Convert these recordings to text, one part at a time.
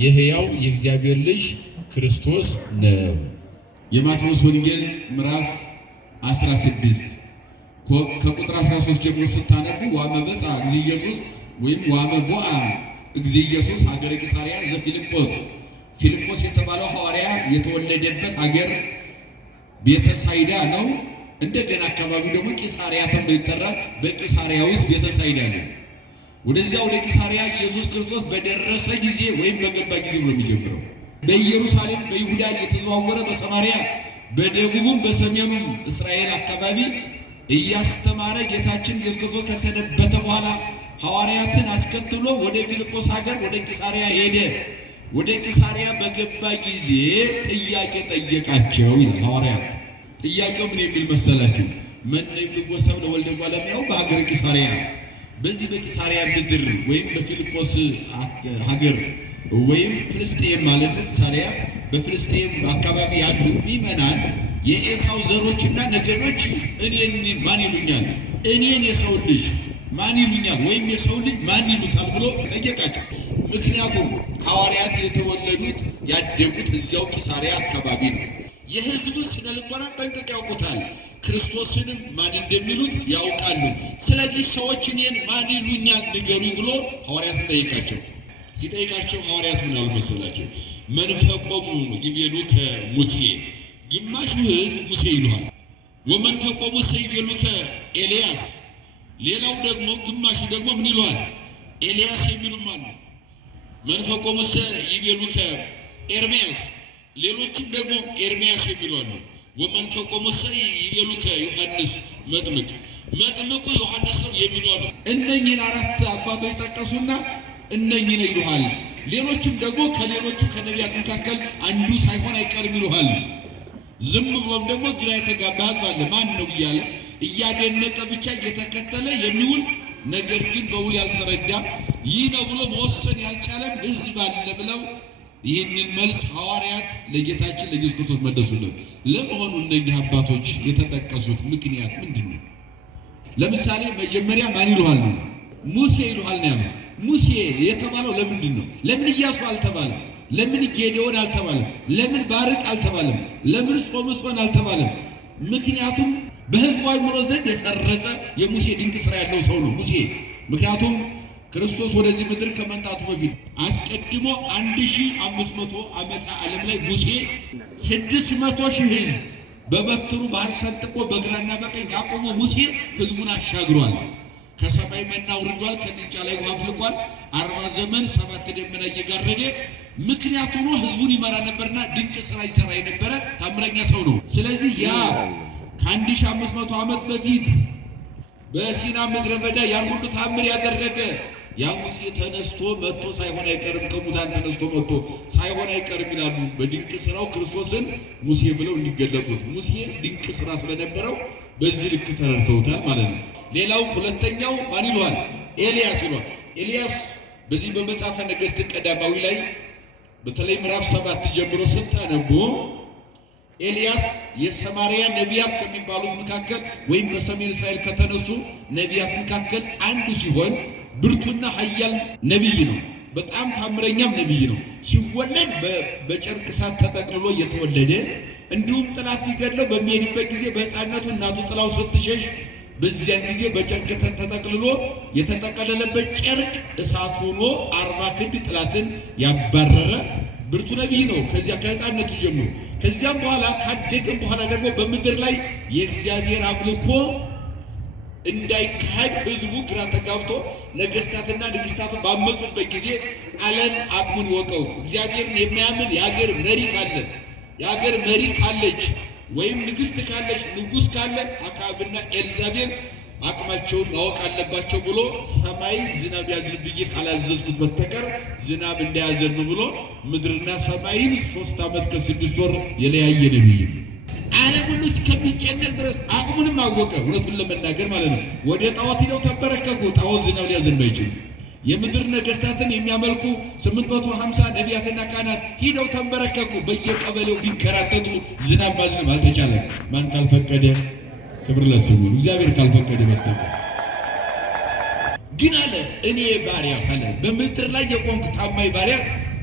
የሕያው የእግዚአብሔር ልጅ ክርስቶስ ነው። የማቴዎስ ወንጌል ምዕራፍ 16 ከቁጥር 13 ጀምሮ ስታነቡ ወአመበጽአ እግዚእ ኢየሱስ ወይም ወአመቦአ እግዚእ ኢየሱስ ሀገረ ቂሳርያ ዘፊልጶስ ፊልጶስ የተባለው ሐዋርያ የተወለደበት ሀገር ቤተሳይዳ ነው። እንደገና አካባቢው ደግሞ ቂሳርያ ተብሎ ይጠራል። በቂሳርያ ውስጥ ቤተሳይዳ ነው። ወደዚያ ወደ ቂሳርያ ኢየሱስ ክርስቶስ በደረሰ ጊዜ ወይም በገባ ጊዜ ብሎ የሚጀምረው በኢየሩሳሌም በይሁዳ እየተዘዋወረ በሰማርያ በደቡብም በሰሜኑም እስራኤል አካባቢ እያስተማረ ጌታችን ኢየሱስ ክርስቶስ ከሰነበተ በኋላ ሐዋርያትን አስከትሎ ወደ ፊልጶስ ሀገር ወደ ቂሳርያ ሄደ። ወደ ቂሳርያ በገባ ጊዜ ጥያቄ ጠየቃቸው ይላል። ሐዋርያት ጥያቄው ምን የሚል መሰላችሁ? መነ ይብልዎ ሰብእ ለወልደ እጓለ እመሕያው በሀገረ ቂሳርያ። በዚህ በቂሳርያ ምድር ወይም በፊልጶስ ሀገር ወይም ፍልስጤም ማለት ነው። ቂሳርያ በፍልስጤም አካባቢ ያሉ ምዕመናን የኤሳው ዘሮችና ነገዶች እኔን ማን ይሉኛል? እኔን የሰው ልጅ ማን ይሉኛል? ወይም የሰው ልጅ ማን ይሉታል ብሎ ጠየቃቸው። ምክንያቱም ሐዋርያት የተወለዱት ያደጉት እዚያው ቂሳርያ አካባቢ ነው። የሕዝቡን ስነ ልቦና ጠንቅቀው ያውቁታል። ክርስቶስንም ማን እንደሚሉት ያውቃሉ። ስለዚህ ሰዎች እኔን ማን ይሉኛል ንገሩኝ ብሎ ሐዋርያትን ጠይቃቸው። ሲጠይቃቸው ሐዋርያት ምን አሉ መሰላቸው? መንፈቆሙ ይቤሉከ ሙሴ፣ ግማሹ ሕዝብ ሙሴ ይሉሃል። ወመንፈቆሙ ይቤሉከ ኤልያስ፣ ሌላው ደግሞ ግማሹ ደግሞ ምን ይሉሃል? ኤልያስ የሚሉም አሉ። መንፈቆሙ ይቤሉከ ኤርምያስ፣ ሌሎችም ደግሞ ኤርምያስ የሚሉ አሉ። ወመንፈቆሙ ይቤሉከ ዮሐንስ መጥምቁ ዮሐንስ ነው የሚሉ አሉ። እነኚህን አራት አባቶች ጠቀሱና እነኚህ ነው ይሉሃል። ሌሎችም ደግሞ ከሌሎቹ ከነቢያት መካከል አንዱ ሳይሆን አይቀርም ይሉሃል። ዝም ብሎም ደግሞ ግራ የተጋባ ሕዝብ አለ። ማን ነው እያለ እያደነቀ ብቻ እየተከተለ የሚውል ነገር ግን በውል ያልተረዳ ይህ ነው ብሎ መወሰን ያልቻለም ሕዝብ አለ ብለው ይህንን መልስ ሐዋርያት ለጌታችን ለኢየሱስ ክርስቶስ መለሱለት። ለመሆኑ እነዚህ አባቶች የተጠቀሱት ምክንያት ምንድን ነው? ለምሳሌ መጀመሪያ ማን ይሉሃል ነው? ሙሴ ይሉሃል ነው ያለው። ሙሴ የተባለው ለምንድን ነው? ለምን ኢያሱ አልተባለም? ለምን ጌዴዎን አልተባለም? ለምን ባርቅ አልተባለም? ለምን ሶምሶን አልተባለም? ምክንያቱም በሕዝቡ አእምሮ ዘንድ የሰረጸ የሙሴ ድንቅ ስራ ያለው ሰው ነው ሙሴ። ምክንያቱም ክርስቶስ ወደዚህ ምድር ከመምጣቱ በፊት አስቀድሞ 1500 ዓመተ ዓለም ላይ ሙሴ 600,000 ሕዝብ በበትሩ ባህር ሰንጥቆ በግራና በቀኝ አቆሞ ሙሴ ሕዝቡን አሻግሯል። ከሰማይ መና ወርዷል። ከጥንጫ ላይ ውሃ አፍልቋል። 40 ዘመን 7 ደመና እየጋረደ ምክንያቱ ነው ሕዝቡን ይመራ ነበርና ድንቅ ስራ ይሰራ የነበረ ታምረኛ ሰው ነው። ስለዚህ ያ ከ1500 ዓመት በፊት በሲና ምድረ በዳ ያን ሁሉ ታምር ያደረገ ያ ሙሴ ተነስቶ መጥቶ ሳይሆን አይቀርም፣ ከሙታን ተነስቶ መጥቶ ሳይሆን አይቀርም ይላሉ። በድንቅ ስራው ክርስቶስን ሙሴ ብለው እንዲገለጡት ሙሴ ድንቅ ስራ ስለነበረው በዚህ ልክ ተረድተውታል ማለት ነው። ሌላው ሁለተኛው ማን ይሏል? ኤልያስ ይሏል። ኤልያስ በዚህ በመጽሐፈ ነገሥት ቀዳማዊ ላይ በተለይ ምዕራፍ 7 ጀምሮ ስታነቡ ኤልያስ የሰማርያ ነቢያት ከሚባሉት መካከል ወይም በሰሜን እስራኤል ከተነሱ ነቢያት መካከል አንዱ ሲሆን ብርቱና ኃያል ነቢይ ነው። በጣም ታምረኛም ነቢይ ነው። ሲወለድ በጨርቅ ሳት ተጠቅልሎ እየተወለደ እንዲሁም ጥላት ሊገድለው በሚሄድበት ጊዜ በሕፃንነቱ እናቱ ጥላው ስትሸሽ በዚያን ጊዜ በጨርቅ ተጠቅልሎ የተጠቀለለበት ጨርቅ እሳት ሆኖ 40 ክንድ ጥላትን ያባረረ ብርቱ ነቢይ ነው። ከዚያ ከሕፃንነቱ ጀምሮ ከዚያም በኋላ ካደገም በኋላ ደግሞ በምድር ላይ የእግዚአብሔር አምልኮ እንዳይካሄድ ሕዝቡ ግራ ተጋብቶ ነገስታትና ንግስታቱ ባመፁበት ጊዜ ዓለም አቅሙን ይወቀው። እግዚአብሔርን የማያምን የሀገር መሪ ካለ የሀገር መሪ ካለች ወይም ንግስት ካለች ንጉስ ካለ አክዓብና ኤልዛቤል አቅማቸውን ማወቅ አለባቸው ብሎ ሰማይ ዝናብ ያዝንብ ብዬ ካላዘዝኩት በስተቀር ዝናብ እንዳያዘንብ ብሎ ምድርና ሰማይን 3 ዓመት ከ6 ወር የለያየ ነቢይ ነው። ዓለም ሁሉ እስከሚጨነቅ ድረስ አቅሙንም አወቀ። እውነቱን ለመናገር ማለት ነው። ወደ ጣዖት ሄደው ተበረከኩ። ጣዖት ዝናብ ሊያዘንብ አይችልም። የምድር ነገስታትን የሚያመልኩ 850 ነቢያትና ካህናት ሄደው ተንበረከኩ። በየቀበሌው ቢንከራተቱ ዝናብ ማዝነብ አልተቻለም። ማን ካልፈቀደ? ክብር ለስሙ እግዚአብሔር ካልፈቀደ በስተቀር። ግን አለ እኔ ባሪያ ካለ በምድር ላይ የቆምኩ ታማኝ ባሪያ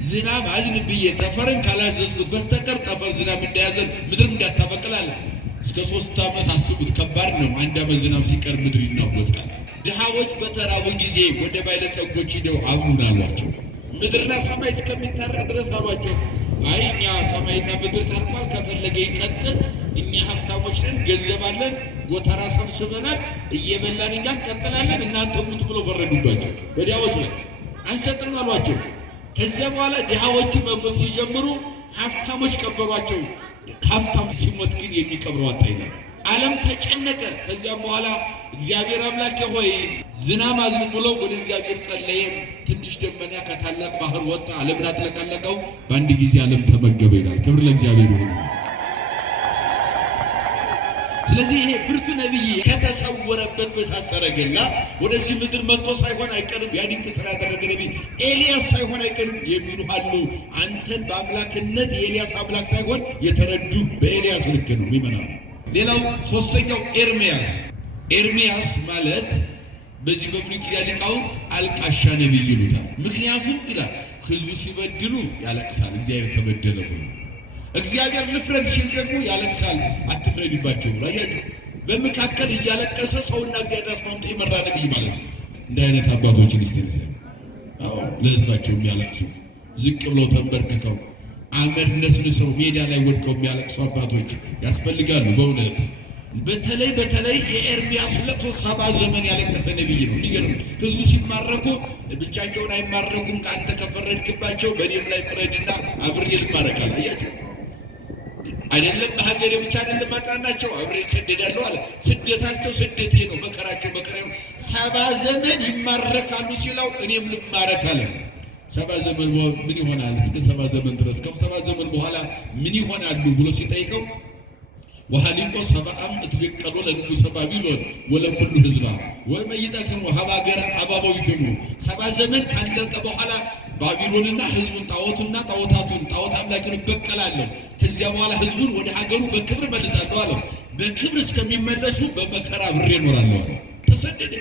ዝናብ አዝን ብዬ ጠፈርን ካላዘዝኩት በስተቀር ጠፈር ዝናብ እንዳያዘን ምድር እንዳታበቅላለ። እስከ 3 ዓመት አስቡት፣ ከባድ ነው። 1 ዓመት ዝናብ ሲቀር ምድር ይናወጻል። ድሃዎች በተራቡ ጊዜ ወደ ባለጸጎች ሄደው አብሉን አሏቸው። ምድርና ሰማይ እስከሚታረቅ ድረስ አሏቸው። አይ እኛ ሰማይና ምድር ታርቋል፣ ከፈለገ ይቀጥል፣ እኛ ሀብታሞች ነን፣ ገንዘብ አለን፣ ጎተራ ሰብስበናል፣ እየበላን እኛ እንቀጥላለን፣ እናንተ ሙቱ ብለው ፈረዱባቸው። በድሃዎች ላይ አንሰጥም አሏቸው። ከዚያ በኋላ ድሃዎቹ መሞት ሲጀምሩ ሀብታሞች ቀበሯቸው። ሀብታም ሲሞት ግን የሚቀብረው አጣ ይላል። ዓለም ተጨነቀ። ከዚያም በኋላ እግዚአብሔር አምላክ ሆይ ዝናብ አዝንብ ብሎ ወደ እግዚአብሔር ጸለየ። ትንሽ ደመና ከታላቅ ባህር ወጣ፣ ዓለምን አጥለቀለቀው። በአንድ ጊዜ ዓለም ተመገበ ይላል። ክብር ለእግዚአብሔር ይሁን። ስለዚህ ይሄ ብርቱ ነቢይ ከተሰወረበት በእሳት ሰረገላ ወደዚህ ምድር መጥቶ ሳይሆን አይቀርም። ያ ድንቅ ስራ ያደረገ ነቢይ ኤልያስ ሳይሆን አይቀርም የሚሉ አሉ። አንተን በአምላክነት የኤልያስ አምላክ ሳይሆን የተረዱ በኤልያስ ልክ ነው ይመናል። ሌላው ሶስተኛው ኤርሚያስ ማለት በዚህ በብሉይ ኪዳን ሊቃውንት አልቃሻ ነቢይ ይሉታል። ምክንያቱም ይላል ሕዝቡ ሲበድሉ ያለቅሳል፣ እግዚአብሔር ተበደለ ብሎ። እግዚአብሔር ልፍረድ ሲል ደግሞ ያለቅሳል፣ አትፍረድባቸው ብሎ። አያችሁ፣ በመካከል እያለቀሰ ሰውና እግዚአብሔር አስማምቶ የመራ ነቢይ ማለት ነው። እንደ አይነት አባቶችን ይስተልዘ ለሕዝባቸው የሚያለቅሱ ዝቅ ብለው ተንበርክከው አመድ ነስንሰው ሜዳ ላይ ወድቀው የሚያለቅሱ አባቶች ያስፈልጋሉ በእውነት። በተለይ የኤርሚያስ 270 ዘመን ያለቀሰ ነቢይ ነው። የሚገርም ሕዝቡ ሲማረኩ ብቻቸውን አይማረኩም። ከአንተ ከፈረድክባቸው በእኔም ላይ ፍረድና አብሬ ልማረካል። አያቸው አይደለም በሀገሬ ብቻ አይደለም ማጽናናቸው፣ አብሬ እሰደዳለሁ አለ። ስደታቸው ስደቴ ነው፣ መከራቸው መከራ ነው። 70 ዘመን ይማረካሉ ሲለው እኔም ልማረክ አለ። 70 ዘመን ምን ይሆናል? እስከ 70 ዘመን ድረስ ከ70 ዘመን በኋላ ምን ይሆናሉ ብሎ ሲጠይቀው ወሃሊቆ 70 እትበቀሉ ለንጉሠ ባቢሎን ወለኩሉ ሕዝባ ወመይጠክሙ ሀባገረ አባባዊክሙ 70 ዘመን ካለቀ በኋላ ባቢሎንና ሕዝቡን ጣዖቱና ጣዖታቱን ጣዖት አምላኪውን ይበቀላለሁ። ከዚያ በኋላ ሕዝቡን ወደ ሀገሩ በክብር መልሳለሁ አለ። በክብር እስከሚመለሱ በመከራ ብሬ እኖራለሁ አለ። ተሰደደ።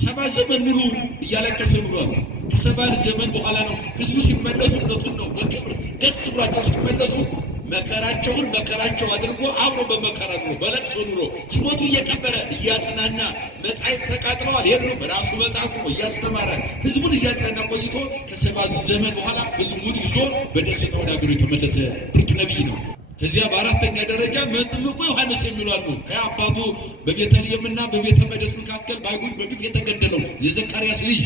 70 ዘመን ሙሉ እያለቀሰ ኑሯል። ከ70 ዘመን በኋላ ነው ሕዝቡ ሲመለሱ፣ እውነቱን ነው በክብር ደስ ብሏቸው ሲመለሱ መከራቸውን መከራቸው አድርጎ አብሮ በመከራ ኑሮ በለቅሶ ኑሮ ሲሞቱ እየቀበረ እያጽናና መጻሕፍት ተቃጥለዋል የሉም ራሱ መጽሐፍ ነው እያስተማረ ሕዝቡን እያጽናና ቆይቶ ከ70 ዘመን በኋላ ሕዝቡን ይዞ በደስታ ወደ አገሩ የተመለሰ ብርቱ ነቢይ ነው። ከዚያ በአራተኛ ደረጃ መጥምቁ ዮሐንስ የሚሉ አሉ። አባቱ በቤተልሔምና በቤተ መቅደስ መካከል በአይሁድ በግፍ የተገደለው የዘካርያስ ልጅ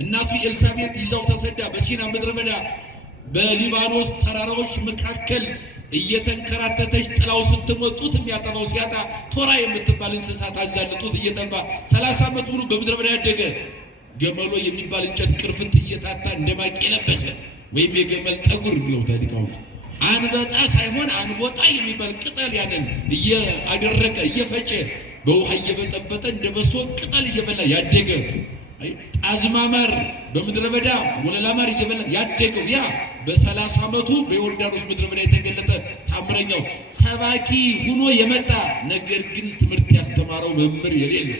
እናቱ ኤልሳቤጥ ይዛው ተሰዳ በሲና ምድረ በዳ በሊባኖስ ተራራዎች መካከል እየተንከራተተች ጥላው ስትሞጡት የሚያጠባው ሲያጣ ቶራ የምትባል እንስሳት አዛልጡት እየጠባ 30 ዓመት ሙሉ በምድረ በዳ ያደገ ገመሎ የሚባል እንጨት ቅርፍት እየታታ እንደማቅ የለበሰ ወይም የገመል ጠጉር ብለው ታዲቃውት አንበጣ ሳይሆን አንቦጣ የሚባል ቅጠል ያንን እያደረቀ እየፈጨ በውሃ እየበጠበጠ እንደበሶ ቅጠል እየበላ ያደገ አዝማማር በምድረ በዳ ወለላማር እየበላ ያደገው ያ በ30 ዓመቱ በዮርዳኖስ ምድረ በዳ የተገለጠ ታምረኛው ሰባኪ ሆኖ የመጣ ነገር ግን ትምህርት ያስተማረው መምህር የሌለ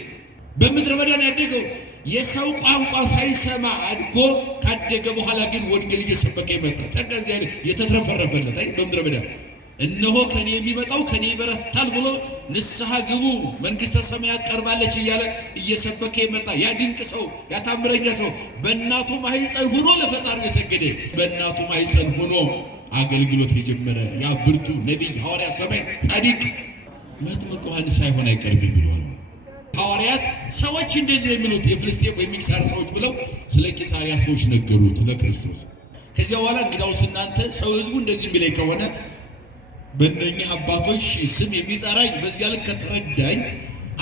በምድረ በዳ ያደገው የሰው ቋንቋ ሳይሰማ አድጎ ካደገ በኋላ ግን ወንጌል እየሰበከ የመጣ ጸጋ እግዚአብሔር የተትረፈረፈለት በምድረ በዳ እነሆ ከኔ የሚመጣው ከኔ ይበረታል ብሎ ንስሐ ግቡ መንግስተ ሰማያት ቀርባለች እያለ እየሰበከ የመጣ ያ ድንቅ ሰው ያ ታምረኛ ሰው በእናቱ ማህፀን ሆኖ ለፈጣሪ የሰገደ በእናቱ ማህፀን ሆኖ አገልግሎት የጀመረ ያ ብርቱ ነቢይ ሐዋርያ ሰማይ ጻድቅ መጥምቁ ዮሐንስ ሳይሆን አይቀርም የሚለው ሐዋርያት ሰዎች እንደዚህ የሚሉት የፍልስጤም ወይም የቂሳር ሰዎች ብለው ስለ ቂሳርያ ሰዎች ነገሩት ለክርስቶስ። ከዚያ በኋላ እንግዳውስ እናንተ ሰው ህዝቡ እንደዚህ የሚለኝ ከሆነ በእነኚህ አባቶች ስም የሚጠራኝ በዚያ ልክ ከተረዳኝ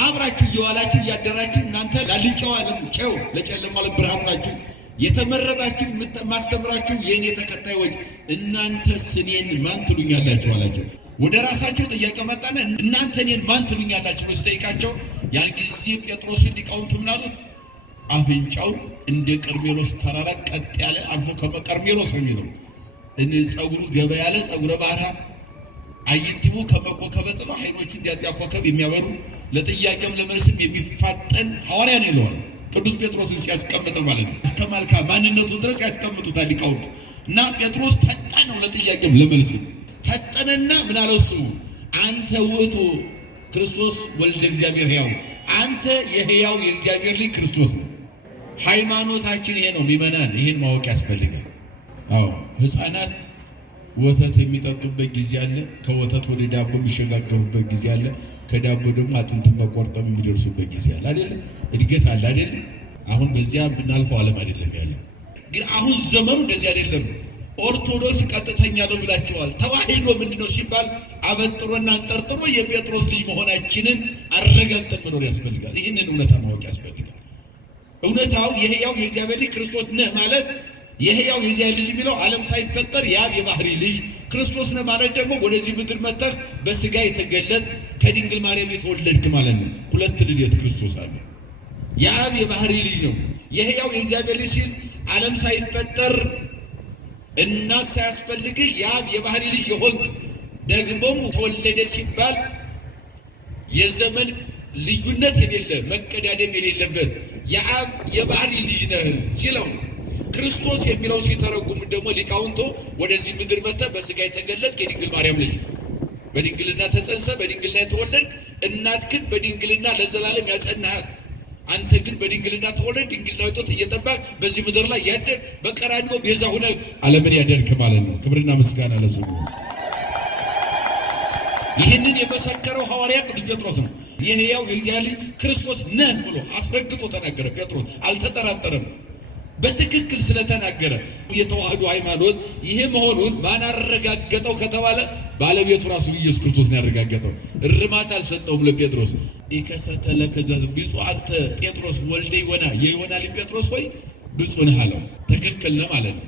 አብራችሁ እየዋላችሁ እያደራችሁ እናንተ ላልጫው ዓለም ጨው ለጨለማው ዓለም ብርሃን ናችሁ የተመረጣችሁ ማስተምራችሁ የኔ ተከታዮች እናንተስ እኔን ማን ትሉኛላችሁ አላቸው። ወደ ራሳቸው ጥያቄ መጣና እናንተ እኔን ማን ትሉኛላችሁ ብሎ ሲጠይቃቸው ያን ጊዜ ጴጥሮስን ሊቃውንቱ ምን አሉት? አፍንጫው እንደ ቀርሜሎስ ተራራ ቀጥ ያለ አልፎ ከመቀርሜሎስ ነው የሚለው ጸጉሩ ገባ ያለ ጸጉረ ባህራ አይንቲቡ ከመኮከበ ጽባህ አይኖቹ እንዲያጥያ ኮከብ የሚያበሩ ለጥያቄም ለመልስም የሚፋጠን ሐዋርያ ነው ይለዋል። ቅዱስ ጴጥሮስን ሲያስቀምጥ ማለት ነው። እስከ መልካ ማንነቱ ድረስ ያስቀምጡታል ሊቃውንቱ። እና ጴጥሮስ ፈጣን ነው ለጥያቄም ለመልስ ፈጠነና ምን አለው እሱ አንተ ውእቱ ክርስቶስ ወልደ እግዚአብሔር ሕያው አንተ የሕያው የእግዚአብሔር ልጅ ክርስቶስ ነው። ሃይማኖታችን ይሄ ነው ምእመናን፣ ይሄን ማወቅ ያስፈልጋል። አዎ ሕፃናት ወተት የሚጠጡበት ጊዜ አለ፣ ከወተት ወደ ዳቦ የሚሸጋገሩበት ጊዜ አለ፣ ከዳቦ ደግሞ አጥንት መቆርጠም የሚደርሱበት ጊዜ አለ አይደል? እድገት አለ አይደል? አሁን በዚያ የምናልፈው ዓለም አይደለም ያለው። ግን አሁን ዘመኑ እንደዚህ አይደለም። ኦርቶዶክስ ቀጥተኛ ነው ብላችኋል። ተዋሂዶ ምንድነው ሲባል አበጥሮና አንጠርጥሮ የጴጥሮስ ልጅ መሆናችንን አረጋግጠን መኖር ያስፈልጋል። ይህንን እውነታ ማወቅ ያስፈልጋል። እውነታው የሕያው የእግዚአብሔር ልጅ ክርስቶስ ነህ ማለት የሕያው የእግዚአብሔር ልጅ የሚለው ዓለም ሳይፈጠር የአብ የባህሪ ልጅ ክርስቶስ ነህ ማለት ደግሞ ወደዚህ ምድር መጥተህ በስጋ የተገለጥ ከድንግል ማርያም የተወለድክ ማለት ነው። ሁለት ልደት ክርስቶስ አለ። የአብ የባህሪ ልጅ ነው። የሕያው የእግዚአብሔር ልጅ ሲል ዓለም ሳይፈጠር እናት ሳያስፈልግህ የአብ የባህሪ ልጅ የሆንክ ደግሞም ተወለደ ሲባል የዘመን ልዩነት የሌለ መቀዳደም የሌለበት የአብ የባህሪ ልጅ ነህ ሲለው ክርስቶስ የሚለው ሲተረጉም ደግሞ ሊቃውንቶ ወደዚህ ምድር መጥተህ በስጋ የተገለጥክ የድንግል ማርያም ልጅ በድንግልና ተጸንሰህ በድንግልና የተወለድክ እናትህን በድንግልና ለዘላለም ያጸናሃል። አንተ ግን በድንግልና ተወለድ ድንግልና ወጥቶ እየጠባቅ በዚህ ምድር ላይ ያደር በቀራንዮ ቤዛ ሆነ ዓለምን ያደርክ ማለት ነው። ክብርና ምስጋና ለስሙ። ይህንን የመሰከረው ሐዋርያ ቅዱስ ጴጥሮስ ነው። የሕያው የእግዚአብሔር ልጅ ክርስቶስ ነህ ብሎ አስረግጦ ተናገረ። ጴጥሮስ አልተጠራጠረም። በትክክል ስለተናገረ የተዋህዶ ሃይማኖት ይሄ መሆኑን ማን አረጋገጠው ከተባለ ባለቤቱ ራሱ ኢየሱስ ክርስቶስ ነው ያረጋገጠው። እርማት አልሰጠውም ለጴጥሮስ። ኢከሰተለ ከዘዝ ብፁዕ አንተ ጴጥሮስ ወልደ ዮና የዮና ልጅ ጴጥሮስ ሆይ ብፁዕ ነህ አለው። ትክክል ነው ማለት ነው።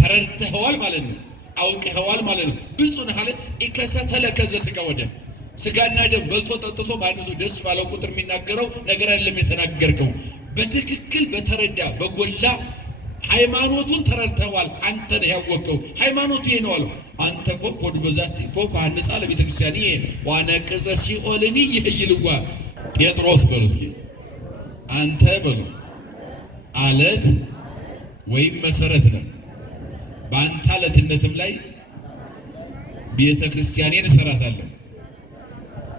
ተረድተኸዋል ማለት ነው። አውቀኸዋል ማለት ነው። ብፁዕ ነህ አለ። ኢከሰተለ ከዘ ሥጋ ወደም ሥጋና ደም በልቶ ጠጥቶ ማንሱ ደስ ባለው ቁጥር የሚናገረው ነገር አይደለም የተናገርከው። በትክክል በተረዳ በጎላ ሃይማኖቱን ተረድተዋል። አንተ ነህ ያወቀው። ሃይማኖቱ ይሄ ነው አለው። አንተ ኮድ በዛት ኮኮ አንጻ ለቤተ ክርስቲያን ይሄ ዋነቀዘ ሲኦልኒ ይህይልዋ ጴጥሮስ በሉ እስኪ አንተ በሉ አለት ወይም መሰረት ነው። በአንተ አለትነትም ላይ ቤተ ክርስቲያኔን እሰራታለሁ።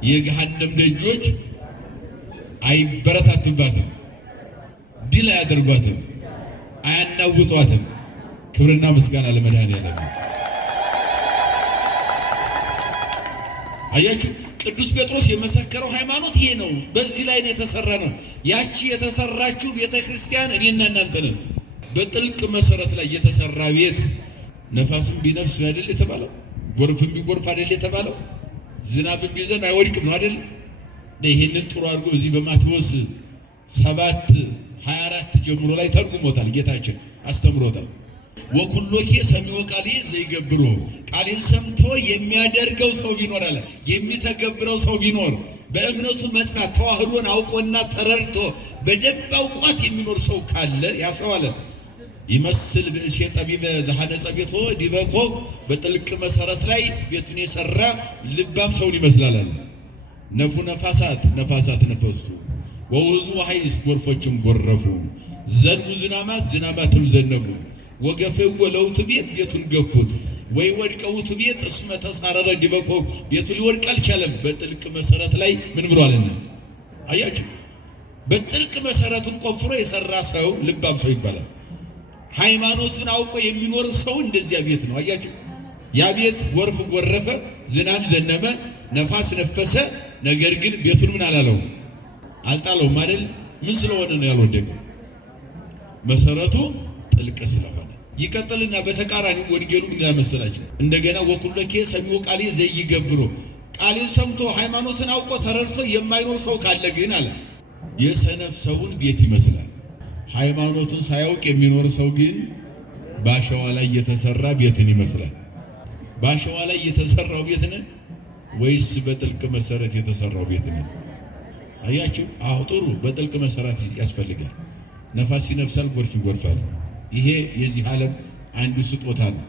የገሃነም ደጆች አይበረታቱባትም፣ ድል አያደርጓትም፣ አያናውጧትም። ክብርና ምስጋና ለመድኃኔዓለም። አያችሁ ቅዱስ ጴጥሮስ የመሰከረው ሃይማኖት ይሄ ነው። በዚህ ላይ ነው የተሰራ ነው። ያቺ የተሰራችው ቤተ ክርስቲያን እኔና እናንተ ነን። በጥልቅ መሰረት ላይ የተሰራ ቤት ነፋስም ቢነፍስ አይደል የተባለው? ጎርፍም ቢጎርፍ አይደል የተባለው? ዝናብም ቢዘንብ አይወድቅም ነው አይደል? ይሄንን ጥሩ አድርጎ እዚህ በማቴዎስ 7:24 ጀምሮ ላይ ተርጉሞታል። ጌታችን አስተምሮታል። ወኩሎኬ ሰሚዖ ቃልየ ዘይገብሮ ቃሌን ሰምቶ የሚያደርገው ሰው ቢኖር አለ የሚተገብረው ሰው ቢኖር በእምነቱ መጽናት ተዋህዶን አውቆና ተረድቶ በደንብ አውቋት የሚኖር ሰው ካለ ያሰዋለ ይመስል ብእሴ ጠቢበ ዘሐነጸ ቤቶ ዲበ ኮብ በጥልቅ መሰረት ላይ ቤቱን የሰራ ልባም ሰውን ይመስላል አለ። ነፉ ነፋሳት ነፈስቱ ወውዙ ኃይስ ጎርፎችም ጎረፉ ዘንቡ ዝናማት ዝናማትም ዘነቡ ወገፈው ለውት ቤቱን ገፉት ወይ ወድቀውት ቤት እስመ ተሳረረ ዲበ ኮብ ቤቱ ሊወድቅ አልቻለም። በጥልቅ መሰረት ላይ ምን ብሏልና አያችሁ፣ በጥልቅ መሰረቱን ቆፍሮ የሰራ ሰው ልባም ሰው ይባላል። ሃይማኖቱን አውቆ የሚኖር ሰው እንደዚያ ቤት ነው። አያችሁ፣ ያ ቤት ጎርፍ ጎረፈ፣ ዝናብ ዘነመ፣ ነፋስ ነፈሰ፣ ነገር ግን ቤቱን ምን አላለው? አልጣለውም አይደል? ምን ስለሆነ ነው ያልወደቀው? መሰረቱ ጥልቅ ስለሆነ። ይቀጥልና በተቃራኒ ወንጌሉ ምን ይላል መሰላችሁ? እንደገና ወኩሎኬ ሰሚዖ ቃልየ ዘይገብሮ ቃሌን ሰምቶ ሃይማኖትን አውቆ ተረድቶ የማይኖር ሰው ካለ ግን አለ የሰነፍ ሰውን ቤት ይመስላል። ሃይማኖቱን ሳያውቅ የሚኖር ሰው ግን በአሸዋ ላይ የተሰራ ቤትን ይመስላል። በአሸዋ ላይ የተሰራው ቤት ነው ወይስ በጥልቅ መሰረት የተሰራው ቤት ነው? አያችሁ፣ አዎ ጥሩ። በጥልቅ መሰረት ያስፈልጋል። ነፋስ ይነፍሳል፣ ጎርፍ ይጎርፋል። ይሄ የዚህ ዓለም አንዱ ስጦታ ነው።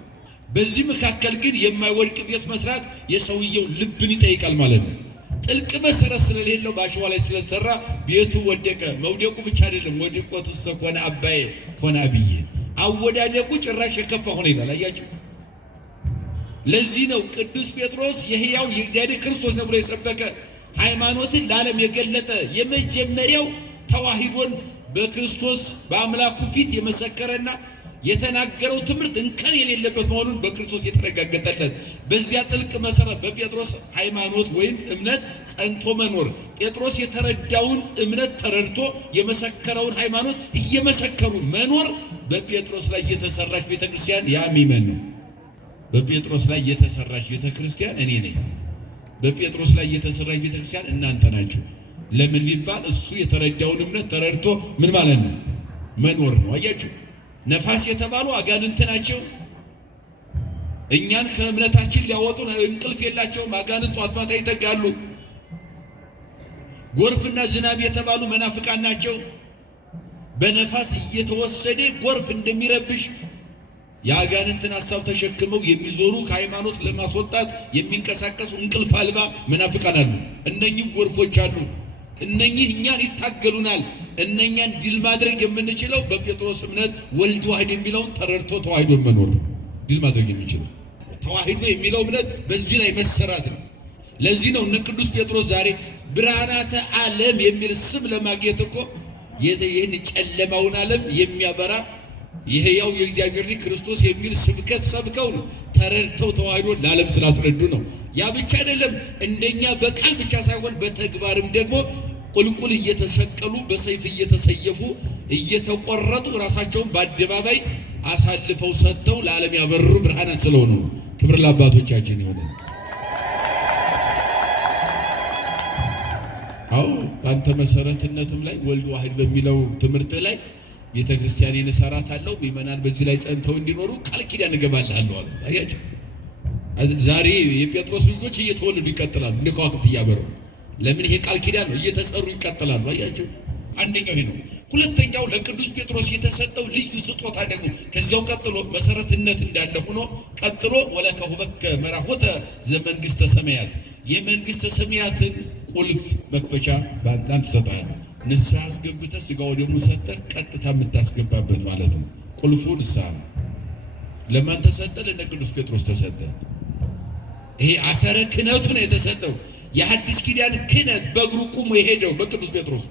በዚህ መካከል ግን የማይወድቅ ቤት መስራት የሰውየው ልብን ይጠይቃል ማለት ነው። ጥልቅ መሰረት ስለሌለው በአሸዋ ላይ ስለተሰራ ቤቱ ወደቀ። መውደቁ ብቻ አይደለም፣ ወድቆት ኮነ አባዬ ኮነ አብዬ አወዳደቁ ጭራሽ የከፋ ሆነ ይላል። አያችሁ። ለዚህ ነው ቅዱስ ጴጥሮስ የሕያው የእግዚአብሔር ክርስቶስ ነው ብሎ የሰበከ ሃይማኖትን ለዓለም የገለጠ የመጀመሪያው ተዋሂዶን በክርስቶስ በአምላኩ ፊት የመሰከረና የተናገረው ትምህርት እንከን የሌለበት መሆኑን በክርስቶስ የተረጋገጠለት በዚያ ጥልቅ መሰረት በጴጥሮስ ሃይማኖት ወይም እምነት ጸንቶ መኖር ጴጥሮስ የተረዳውን እምነት ተረድቶ የመሰከረውን ሃይማኖት እየመሰከሩ መኖር በጴጥሮስ ላይ የተሰራች ቤተክርስቲያን ያሚመን ነው። በጴጥሮስ ላይ የተሰራች ቤተክርስቲያን እኔ ነኝ። በጴጥሮስ ላይ የተሰራች ቤተክርስቲያን እናንተ ናችሁ። ለምን ቢባል እሱ የተረዳውን እምነት ተረድቶ ምን ማለት ነው? መኖር ነው። አያችሁ። ነፋስ የተባሉ አጋንንት ናቸው። እኛን ከእምነታችን ሊያወጡን እንቅልፍ የላቸውም። አጋንንት ጧት ማታ ይተጋሉ። ጎርፍና ዝናብ የተባሉ መናፍቃን ናቸው። በነፋስ እየተወሰደ ጎርፍ እንደሚረብሽ የአጋንንትን ሐሳብ ተሸክመው የሚዞሩ ከሃይማኖት ለማስወጣት የሚንቀሳቀሱ እንቅልፍ አልባ መናፍቃን አሉ። እነኚህ ጎርፎች አሉ። እነኚህ እኛን ይታገሉናል። እነኛን ድል ማድረግ የምንችለው በጴጥሮስ እምነት ወልድ ዋህድ የሚለውን ተረድቶ ተዋህዶ መኖር ነው። ድል ማድረግ የሚችለው ተዋህዶ የሚለው እምነት በዚህ ላይ መሰራት ነው። ለዚህ ነው እነ ቅዱስ ጴጥሮስ ዛሬ ብርሃናተ ዓለም የሚል ስም ለማግኘት እኮ ይህን ጨለማውን ዓለም የሚያበራ የሕያው የእግዚአብሔር ልጅ ክርስቶስ የሚል ስብከት ሰብከው ነው። ተረድተው ተዋህዶ ለዓለም ስላስረዱ ነው። ያ ብቻ አይደለም፣ እንደኛ በቃል ብቻ ሳይሆን በተግባርም ደግሞ ቁልቁል እየተሰቀሉ በሰይፍ እየተሰየፉ እየተቆረጡ ራሳቸውን በአደባባይ አሳልፈው ሰጥተው ለዓለም ያበሩ ብርሃናት ስለሆኑ ነው። ክብር ለአባቶቻችን ይሁን። አዎ አንተ መሰረትነትም ላይ ወልድ ዋህድ በሚለው ትምህርት ላይ ቤተክርስቲያንን እሰራታለሁ፣ ምእመናን በዚህ ላይ ጸንተው እንዲኖሩ ቃል ኪዳን እገባልሃለሁ አሉ። አያችሁ። ዛሬ የጴጥሮስ ልጆች እየተወለዱ ይቀጥላሉ እንደ ከዋክብት እያበሩ። ለምን? ይሄ ቃል ኪዳን ነው። እየተሰሩ ይቀጥላሉ። አያችሁ። አንደኛው ይሄ ነው። ሁለተኛው ለቅዱስ ጴጥሮስ የተሰጠው ልዩ ስጦታ ደግሞ ከዚያው ቀጥሎ መሰረትነት እንዳለ ሆኖ ቀጥሎ ወለከሁበከ መራሆተ ዘመንግስተ ሰማያት የመንግስተ ሰማያትን ቁልፍ መክፈቻ ባንተ ሰጣለሁ። ንስሐ አስገብተህ ሥጋው ደግሞ ሰጠህ ቀጥታ የምታስገባበት ማለት ነው። ቁልፉ ንስሐ ነው። ለማን ተሰጠ? ለነ ቅዱስ ጴጥሮስ ተሰጠ። ይሄ አሰረ ክህነቱ ነው የተሰጠው። የሐዲስ ኪዳን ክህነት በእግሩ ቁሞ የሄደው በቅዱስ ጴጥሮስ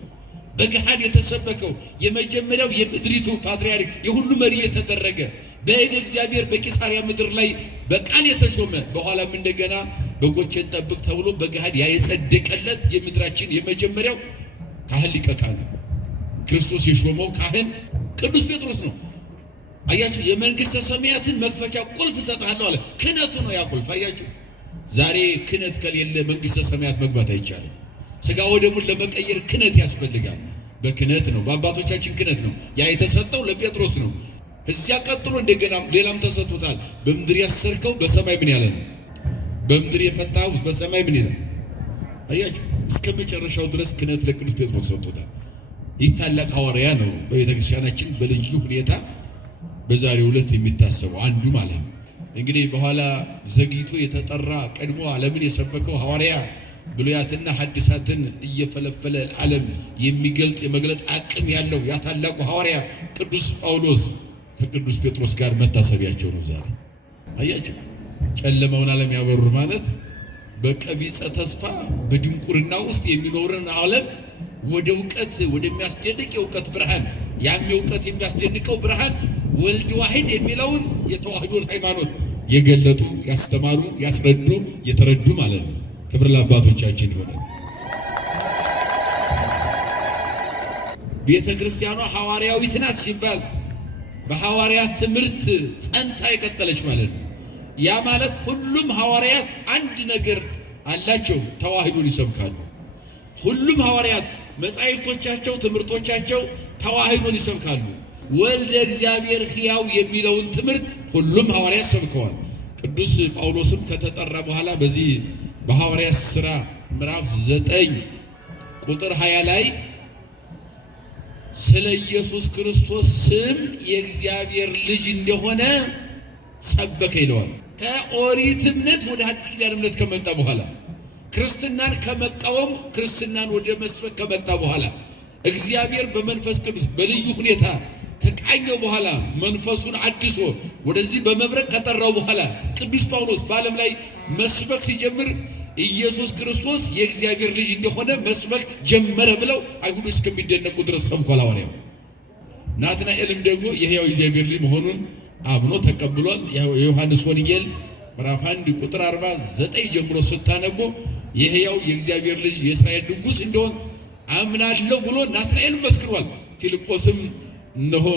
በገሃድ የተሰበከው የመጀመሪያው የምድሪቱ ፓትርያርክ የሁሉ መሪ የተደረገ በእደ እግዚአብሔር በቂሳሪያ ምድር ላይ በቃል የተሾመ በኋላም እንደገና በጎችን ጠብቅ ተብሎ በገሃድ ያጸደቀለት የምድራችን የመጀመሪያው ካህን ሊቀ ካህናት ክርስቶስ የሾመው ካህን ቅዱስ ጴጥሮስ ነው። አያችሁ። የመንግስተ ሰማያትን መክፈቻ ቁልፍ እሰጥሃለሁ አለ። ክህነቱ ነው ያ ቁልፍ። አያችሁ። ዛሬ ክህነት ከሌለ መንግስተ ሰማያት መግባት አይቻልም። ሥጋ ወደሙን ለመቀየር ክህነት ያስፈልጋል። በክህነት ነው፣ በአባቶቻችን ክህነት ነው። ያ የተሰጠው ለጴጥሮስ ነው። እዚያ ቀጥሎ እንደገና ሌላም ተሰጥቶታል። በምድር ያሰርከው በሰማይ ምን ያለ ነው? በምድር የፈታው በሰማይ ምን ይላል? አያችሁ። እስከ መጨረሻው ድረስ ክህነት ለቅዱስ ጴጥሮስ ሰጥቶታል። ይህ ታላቅ ሐዋርያ ነው በቤተክርስቲያናችን በልዩ ሁኔታ በዛሬው ዕለት የሚታሰበው አንዱ ማለት ነው። እንግዲህ በኋላ ዘግይቶ የተጠራ ቀድሞ ዓለምን የሰበከው ሐዋርያ ብሉያትና ሐዲሳትን እየፈለፈለ ዓለም የሚገልጥ የመግለጥ አቅም ያለው ያ ታላቁ ሐዋርያ ቅዱስ ጳውሎስ ከቅዱስ ጴጥሮስ ጋር መታሰቢያቸው ነው ዛሬ። አያችሁ። ጨለማውን ዓለም ያበሩ ማለት በቀቢጸ ተስፋ በድንቁርና ውስጥ የሚኖርን ዓለም ወደ ዕውቀት ወደሚያስደንቅ የዕውቀት ብርሃን ያም የዕውቀት የሚያስደንቀው ብርሃን ወልድ ዋህድ የሚለውን የተዋህዶን ሃይማኖት የገለጡ ያስተማሩ ያስረዱ የተረዱ ማለት ነው። ክብር ለአባቶቻችን ይሁን። ቤተ ክርስቲያኗ ሐዋርያዊት ናት ሲባል በሐዋርያት ትምህርት ጸንታ የቀጠለች ማለት ነው። ያ ማለት ሁሉም ሐዋርያት አንድ ነገር አላቸው፣ ተዋህዶን ይሰብካሉ። ሁሉም ሐዋርያት መጻሕፍቶቻቸው፣ ትምህርቶቻቸው ተዋህዶን ይሰብካሉ። ወልደ እግዚአብሔር ሕያው የሚለውን ትምህርት ሁሉም ሐዋርያት ሰብከዋል። ቅዱስ ጳውሎስም ከተጠራ በኋላ በዚህ በሐዋርያት ሥራ ምዕራፍ 9 ቁጥር 20 ላይ ስለ ኢየሱስ ክርስቶስ ስም የእግዚአብሔር ልጅ እንደሆነ ሰበከ ይለዋል። ከኦሪት እምነት ወደ ሐዲስ ኪዳን እምነት ከመጣ በኋላ ክርስትናን ከመቃወም ክርስትናን ወደ መስበክ ከመጣ በኋላ እግዚአብሔር በመንፈስ ቅዱስ በልዩ ሁኔታ ከቃኘው በኋላ መንፈሱን አድሶ ወደዚህ በመብረቅ ከጠራው በኋላ ቅዱስ ጳውሎስ በዓለም ላይ መስበክ ሲጀምር ኢየሱስ ክርስቶስ የእግዚአብሔር ልጅ እንደሆነ መስበክ ጀመረ ብለው አይሁዶች እስከሚደነቁ ድረስ ሰብኳል ሐዋርያው። ናትናኤልም ደግሞ የሕያው እግዚአብሔር ልጅ መሆኑን አምኖ ተቀብሏል። የዮሐንስ ወንጌል ምዕራፍ 1 ቁጥር 49 ጀምሮ ስታነቡ የሕያው የእግዚአብሔር ልጅ የእስራኤል ንጉሥ እንደሆነ አምናለሁ ብሎ ናትናኤል መስክሯል። ፊልጶስም እነሆ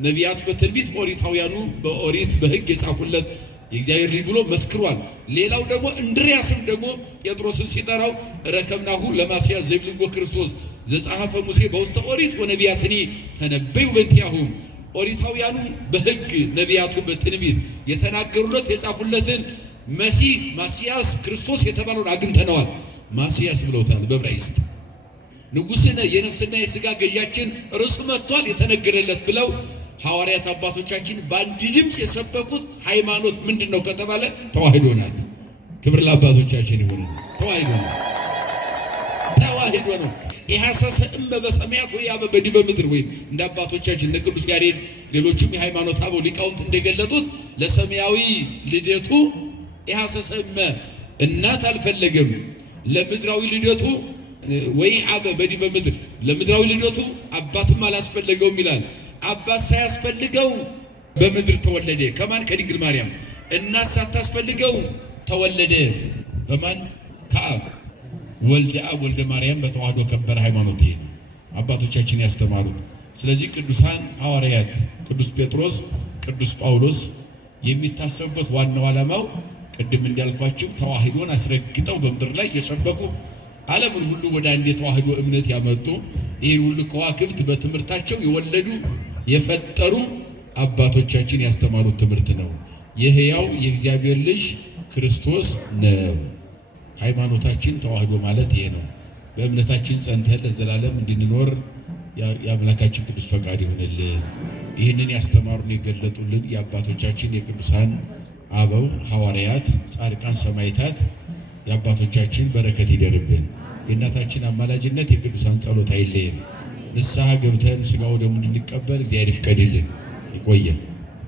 ነቢያት በትንቢት ኦሪታውያኑ በኦሪት በሕግ የጻፉለት የእግዚአብሔር ልጅ ብሎ መስክሯል። ሌላው ደግሞ እንድርያስም ደግሞ ጴጥሮስን ሲጠራው ረከብናሁ ለማስያዝ ዘይብልዎ ክርስቶስ ዘጸሐፈ ሙሴ በውስተ ኦሪት ወነቢያትኒ ተነበዩ በእንቲአሁ ኦሪታውያኑ በሕግ ነቢያቱ በትንቢት የተናገሩለት የጻፉለትን መሲህ ማስያስ ክርስቶስ የተባለውን አግኝተነዋል። ማስያስ ብለውታል በዕብራይስጥ። ንጉሥነ የነፍስና የሥጋ ገዣችን እርሱ መጥቷል የተነገረለት ብለው ሐዋርያት አባቶቻችን በአንድ ድምፅ የሰበኩት ሃይማኖት ምንድን ነው ከተባለ ተዋህዶ ናት። ክብር ለአባቶቻችን ይሁን። ተዋህዶ ነው። ተዋህዶ ነው። ኢሐሰሰ እመ በሰማያት ወኢያበ በዲበ ምድር ወይም እንደ አባቶቻችን እነ ቅዱስ ያሬድ ሌሎችም የሃይማኖት አበው ሊቃውንት እንደገለጡት ለሰማያዊ ልደቱ ኢሐሰሰ እመ እናት አልፈለገም፣ ለምድራዊ ልደቱ ወኢያበ በዲበ ምድር ለምድራዊ ልደቱ አባትም አላስፈለገውም ይላል። አባት ሳያስፈልገው በምድር ተወለደ። ከማን? ከድንግል ማርያም። እናት ሳታስፈልገው ተወለደ። በማን? ከአብ። ወልደ አብ ወልደ ማርያም በተዋህዶ ከበረ ሃይማኖት ይሄ አባቶቻችን ያስተማሩት። ስለዚህ ቅዱሳን ሐዋርያት ቅዱስ ጴጥሮስ፣ ቅዱስ ጳውሎስ የሚታሰቡበት ዋናው ዓላማው ቅድም እንዳልኳችሁ ተዋህዶን አስረግጠው በምድር ላይ የሰበኩ ዓለምን ሁሉ ወደ አንድ የተዋህዶ እምነት ያመጡ ይህን ሁሉ ከዋክብት በትምህርታቸው የወለዱ የፈጠሩ አባቶቻችን ያስተማሩት ትምህርት ነው። የሕያው የእግዚአብሔር ልጅ ክርስቶስ ነው። ሃይማኖታችን ተዋህዶ ማለት ይሄ ነው። በእምነታችን ጸንተን ለዘላለም እንድንኖር የአምላካችን ቅዱስ ፈቃድ ይሁንልን። ይህንን ያስተማሩን የገለጡልን የአባቶቻችን የቅዱሳን አበው ሐዋርያት፣ ጻድቃን፣ ሰማዕታት የአባቶቻችን በረከት ይደርብን። የእናታችን አማላጅነት የቅዱሳን ጸሎት አይለየን። ንስሐ ገብተን ሥጋው ደሙን እንድንቀበል እግዚአብሔር ይፍቀድልን። ይቆየን።